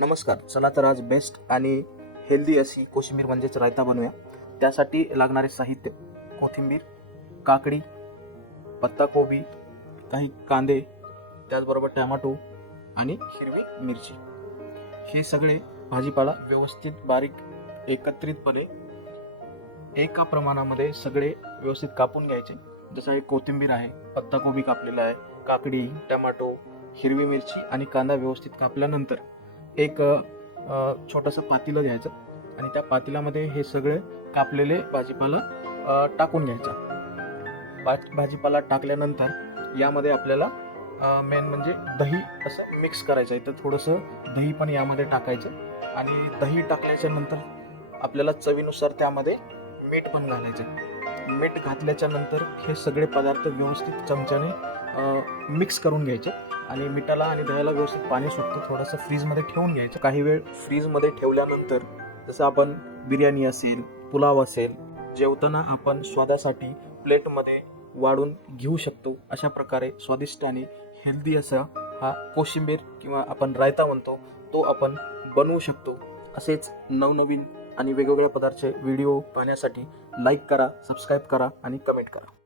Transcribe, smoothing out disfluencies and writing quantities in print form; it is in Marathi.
नमस्कार. चला तर आज बेस्ट आणि हेल्दी अशी कोशिंबीर म्हणजेच रायता बनवूया. त्यासाठी लागणारे साहित्य: कोथिंबीर, काकडी, पत्ताकोबी, काही कांदे, त्याचबरोबर टोमॅटो आणि हिरवी मिरची. हे सगळे भाजीपाला व्यवस्थित बारीक एकत्रितपणे एका प्रमाणामध्ये सगळे व्यवस्थित कापून घ्यायचे. जसं हे कोथिंबीर आहे, पत्ताकोबी कापलेला आहे, काकडी, टोमॅटो, हिरवी मिरची आणि कांदा व्यवस्थित कापल्यानंतर एक छोटंसं पातेलं घ्यायचं आणि त्या पातेल्यामध्ये हे सगळे कापलेले भाजीपाला टाकून घ्यायचा. भाजीपाला टाकल्यानंतर यामध्ये आपल्याला मेन म्हणजे दही असं मिक्स करायचं आहे. तर थोडंसं दही पण यामध्ये टाकायचं आणि दही टाकल्याच्या नंतर आपल्याला चवीनुसार त्यामध्ये मीठ पण घालायचं. मीठ घातल्याच्या नंतर हे सगळे पदार्थ व्यवस्थित चमच्याने मिक्स करून घ्यायचे आणि मिठाला आणि दह्याला व्यवस्थित पाणी सुटतं थोडंसं फ्रीजमध्ये ठेवून घ्यायचं. काही वेळ फ्रीजमध्ये ठेवल्यानंतर जसं आपण बिर्याणी असेल, पुलाव असेल, जेवताना आपण स्वादासाठी प्लेटमध्ये वाढून घेऊ शकतो. अशा प्रकारे स्वादिष्ट आणि हेल्दी असा हा कोशिंबीर किंवा आपण रायता म्हणतो तो आपण बनवू शकतो. असेच नवनवीन आणि वेगवेगळ्या पदार्थाचे व्हिडिओ पाहण्यासाठी लाईक करा, सबस्क्राईब करा आणि कमेंट करा.